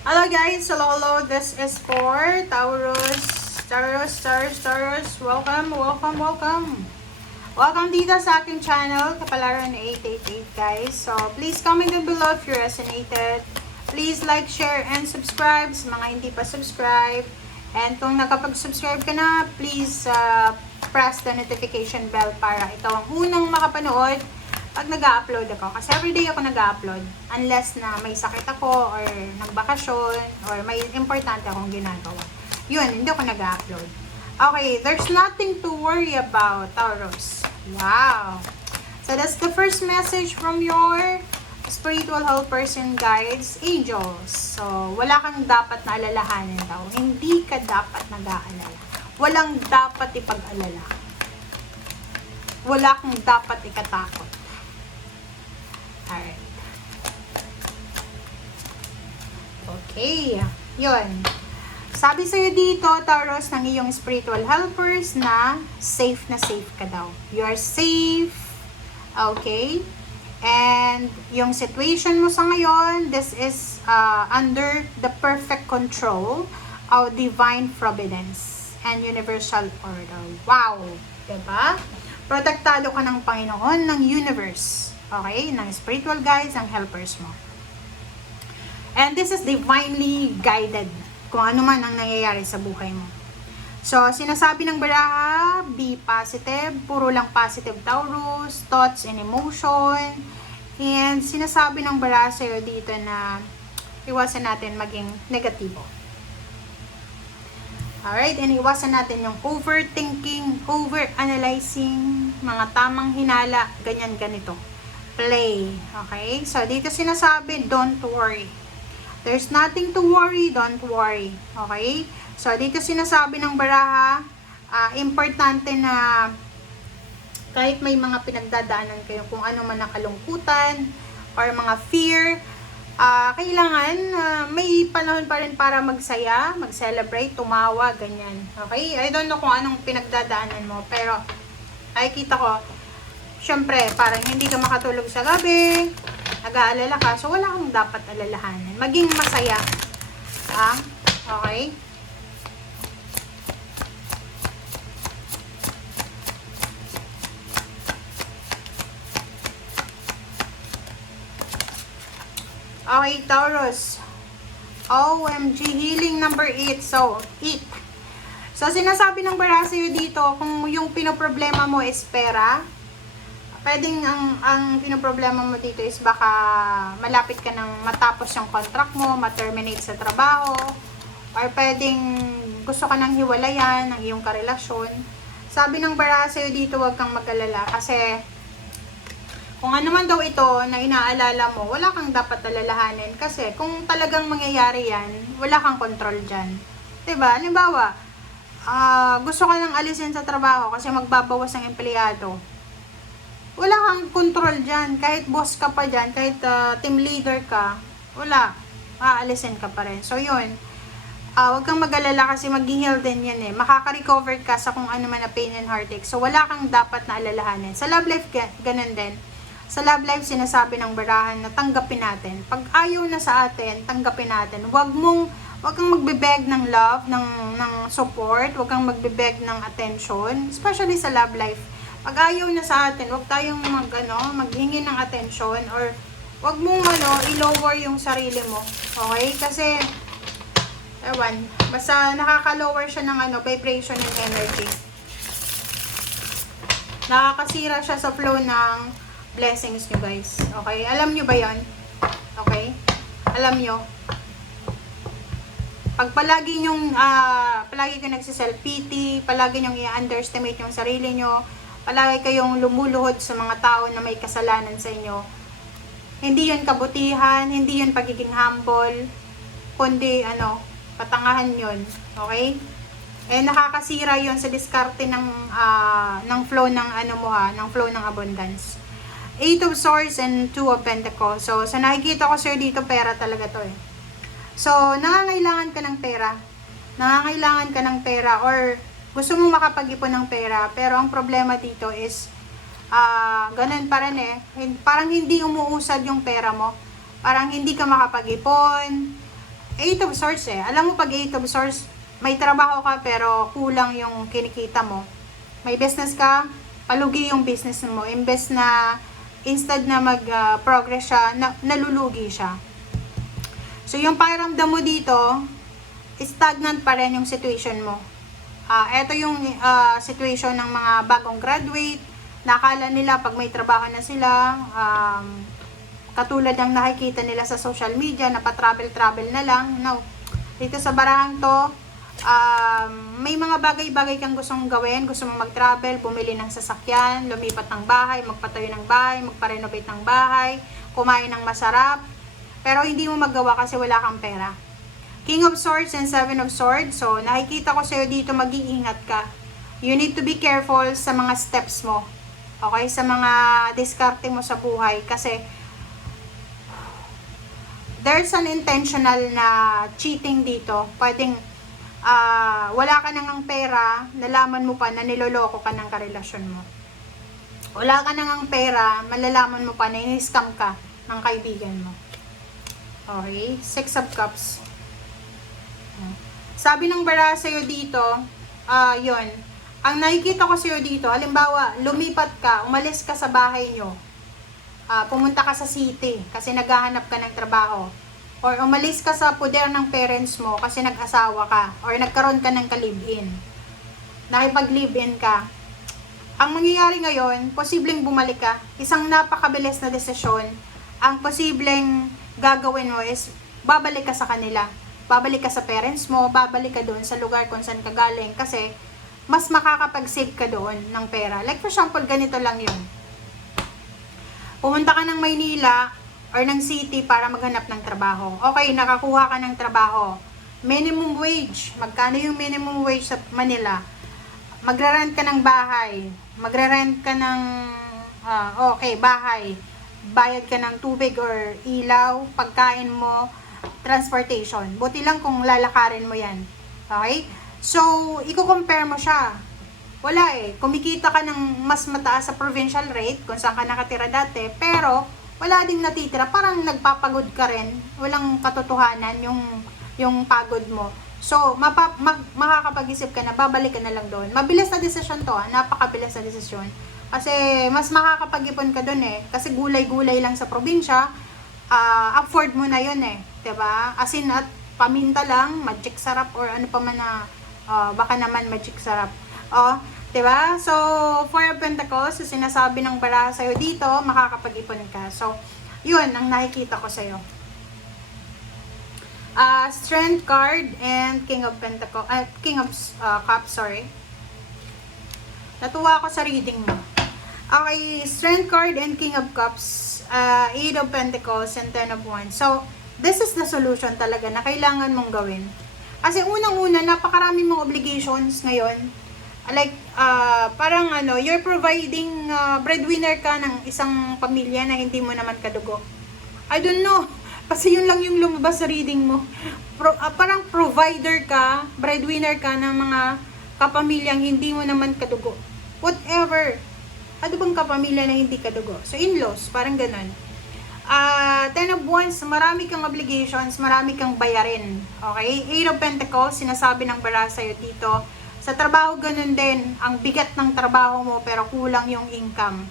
Hello guys, hello. This is for Taurus. Welcome. Welcome dito sa aking channel, Kapalaran 888 guys. So, please comment down below if you resonated. Please like, share, and subscribe sa mga hindi pa subscribe. And kung nakapag-subscribe ka na, please press the notification bell para ikaw ang unang makapanood pag nag-upload ako. Kasi everyday ako nag-upload. Unless na may sakit ako or nagbakasyon or may importante akong ginagawa. Yun, hindi ako nag-upload. Okay, there's nothing to worry about, Taurus. Wow. So that's the first message from your spiritual helpers and guides, angels. So, wala kang dapat na alalahanin daw. Hindi ka dapat nag-aalala. Walang dapat ipag-alala. Wala kang dapat ikatakot. Alright. Okay. Yun. Sabi sa'yo dito, Taurus, ng iyong spiritual helpers na safe ka daw. You are safe. Okay. And yung situation mo sa ngayon, this is under the perfect control of divine providence and universal order. Wow! Diba? Protektado ka ng Panginoon, ng universe. Okay? Ng spiritual guides, ang helpers mo. And this is divinely guided kung ano man ang nangyayari sa buhay mo. So, sinasabi ng baraha, be positive. Puro lang positive, Taurus. Thoughts and emotion. And sinasabi ng baraha sa'yo dito na iwasan natin maging negatibo. Alright, and iwasan natin yung overthinking, overanalyzing, mga tamang hinala, ganito. Play. Okay? So, dito sinasabi, don't worry. There's nothing to worry, don't worry. Okay? So, dito sinasabi ng baraha, importante na kahit may mga pinagdadaanan kayo, kung ano man na kalungkutan, or mga fear, kailangan may panahon pa rin para magsaya, mag-celebrate, tumawa, ganyan. Okay? I don't know kung anong pinagdadaanan mo, pero nakikita ko, syempre, parang hindi ka makatulog sa gabi, nag-aalala ka, so wala kang dapat alalahanin. Maging masaya. Okay? Okay, Taurus. OMG, healing number 8. So, 8. So, sinasabi ng baraha sa'yo dito, kung yung pinoproblema mo is pera, pwedeng ang pinoproblema mo dito is baka malapit ka nang matapos yung contract mo, ma-terminate sa trabaho, or pwedeng gusto ka nang hiwalayan ng iyong karelasyon. Sabi ng baraha sa'yo dito, huwag kang mag-alala kasi kung ano man daw ito na inaalala mo, wala kang dapat alalahanin kasi kung talagang mangyayari yan, wala kang control dyan. Diba? Halimbawa, gusto ka nang alisin sa trabaho kasi magbabawas ang empleyado. Wala kang control dyan. Kahit boss ka pa dyan, kahit team leader ka, wala. Aalisin ka pa rin. So, yun. Huwag kang mag-alala kasi mag-heal din yan eh. Makaka-recover ka sa kung ano man na pain and heartache. So, wala kang dapat na alalahanin. Sa love life, ganun din. Sa love life, sinasabi ng barahan na tanggapin natin. Pag ayaw na sa atin, tanggapin natin. Huwag kang magbe-beg ng love, ng support. Huwag kang magbe-beg ng attention. Especially sa love life. Pag ayaw na sa atin, huwag tayong maghingi ng attention or huwag mong i-lower yung sarili mo. Okay? Kasi, ewan, basta nakaka-lower siya ng vibration and energy. Nakakasira siya sa flow ng blessings nyo, guys. Okay? Alam nyo ba yan? Okay? Alam nyo? Pag palagi kang nagsiself-pity, palagi nyong i-underestimate yung sarili nyo, palagi kayong lumuluhod sa mga tao na may kasalanan sa inyo. Hindi yun kabutihan, hindi yun pagiging humble, kundi patangahan yun. Okay? Eh nakakasira yun sa diskarte ng flow ng flow ng abundance. 8 of Swords and 2 of Pentacles. So, sa nakikita ko sir dito, pera talaga to eh. So, nangangailangan ka ng pera. Nangangailangan ka ng pera or gusto mong makapag-ipon ng pera, pero ang problema dito is ganun pa rin eh. Parang hindi umuusad yung pera mo. Parang hindi ka makapag-ipon. Eight of Swords eh. Alam mo pag Eight of Swords, may trabaho ka pero kulang yung kinikita mo. May business ka, palugi yung business mo. Imbes na, instead na mag-progress siya, nalulugi siya. So yung pakiramdam mo dito, stagnant pa rin yung situation mo. Ito yung situation ng mga bagong graduate. Nakala nila pag may trabaho na sila, katulad ng nakikita nila sa social media na pa-travel-travel na lang. No. Dito sa barahang to, may mga bagay-bagay kang gustong gawin. Gusto mong mag-travel, bumili ng sasakyan, lumipat ng bahay, magpatayo ng bahay, magpa-renovate ng bahay, kumain ng masarap. Pero hindi mo magawa kasi wala kang pera. King of Swords and Seven of Swords. So, nakikita ko sa'yo dito, mag-iingat ka. You need to be careful sa mga steps mo. Okay? Sa mga diskarte mo sa buhay. Kasi, there's an intentional na cheating dito. Pwedeng, wala ka nang pera, nalaman mo pa na niloloko ka ng karelasyon mo. Wala ka nang pera, malalaman mo pa na in-scam ka ng kaibigan mo. Okay? Six of Cups. Sabi ng bara sa'yo dito, yun. Ang nakikita ko sa'yo dito, halimbawa, lumipat ka, umalis ka sa bahay nyo. Pumunta ka sa city kasi naghahanap ka ng trabaho. Or umalis ka sa poder ng parents mo kasi nag-asawa ka. Or nagkaroon ka ng ka-live-in. Nakipag-live-in ka. Ang mangyayari ngayon, posibleng bumalik ka. Isang napakabilis na desisyon. Ang posibleng gagawin mo is, babalik ka sa kanila. Babalik ka sa parents mo, babalik ka doon sa lugar kung saan ka galing. Kasi, mas makakapag-save ka doon ng pera. Like for example, ganito lang yun. Pumunta ka ng Maynila or ng city para maghanap ng trabaho. Okay, nakakuha ka ng trabaho. Minimum wage. Magkano yung minimum wage sa Manila? Magre-rent ka ng bahay. Magre-rent ka ng, bahay. Bayad ka ng tubig or ilaw, pagkain mo, transportation. Buti lang kung lalakarin mo yan. Okay? So, i-compare mo siya. Wala eh. Kumikita ka ng mas mataas sa provincial rate kung saan ka nakatira dati, pero wala ding natitira. Parang nagpapagod ka rin. Walang katotohanan yung pagod mo. So, makakapag-isip ka na, babalik ka na lang doon. Mabilis na desisyon to, napakabilis na desisyon. Kasi, mas makakapag-ipon ka doon eh. Kasi gulay-gulay lang sa probinsya, afford mo na yun eh. Diba? As in, at paminta lang, magic sarap, or ano pa man na, baka naman magic sarap. Diba? So, Four of Pentacles, so sinasabi ng baraha sa'yo dito, makakapag-ipon ka. So, yun ang nakikita ko sa'yo. Strength card and King of Pentacles, King of Cups, sorry. Natuwa ako sa reading mo. Okay, Strength card and King of Cups, Eight of Pentacles and Ten of Wands. So, this is the solution talaga na kailangan mong gawin. Kasi unang-una, napakarami mong obligations ngayon. Like, parang you're providing, breadwinner ka ng isang pamilya na hindi mo naman kadugo. I don't know. Kasi yun lang yung lumabas sa reading mo. Parang provider ka, breadwinner ka ng mga kapamilyang hindi mo naman kadugo. Whatever. Ano bang kapamilya na hindi kadugo? So, in-laws, parang ganun. Ten of Wands, marami kang obligations, marami kang bayarin. Okay? Eight of Pentacles, sinasabi ng bara sa'yo dito. Sa trabaho, ganun din. Ang bigat ng trabaho mo, pero kulang yung income.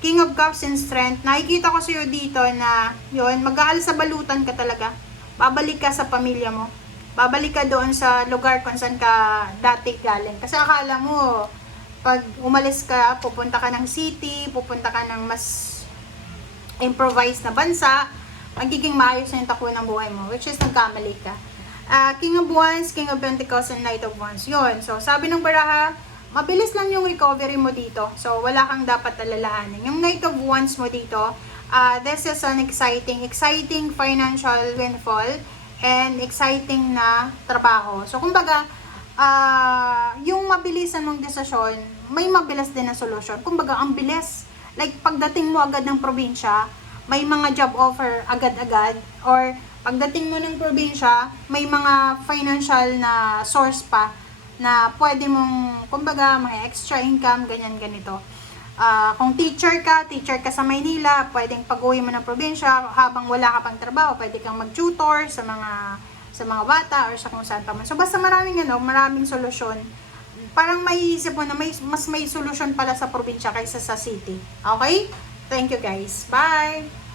King of Cups and Strength, nakikita ko sa'yo dito na, yun, mag-aalsabalutan ka talaga. Babalik ka sa pamilya mo. Babalik ka doon sa lugar kung saan ka dati galing. Kasi akala mo, pag umalis ka, pupunta ka ng city, pupunta ka ng mas improvised na bansa, magiging maayos na yung takbo ng buhay mo, which is nagkamali ka. King of Wands, King of Pentacles, and Knight of Wands. Yun. So, sabi ng baraha, mabilis lang yung recovery mo dito. So, wala kang dapat alalahanin. Yung Knight of Wands mo dito, this is an exciting financial windfall and exciting na trabaho. So, kumbaga, yung mabilisan mong desisyon, may mabilis din na solusyon. Kumbaga, ang bilis. Like, pagdating mo agad ng probinsya, may mga job offer agad-agad, or pagdating mo ng probinsya, may mga financial na source pa na pwede mong, kumbaga, mga extra income, ganyan, ganito. Kung teacher ka sa Maynila, pwedeng pag-uwi mo ng probinsya, habang wala ka pang trabaho, pwede kang mag-tutor sa mga sa mga bata or sa kung saan pa man. So basta maraming solusyon. Parang maiisip mo na mas may solusyon pala sa probinsya kaysa sa city. Okay? Thank you guys. Bye!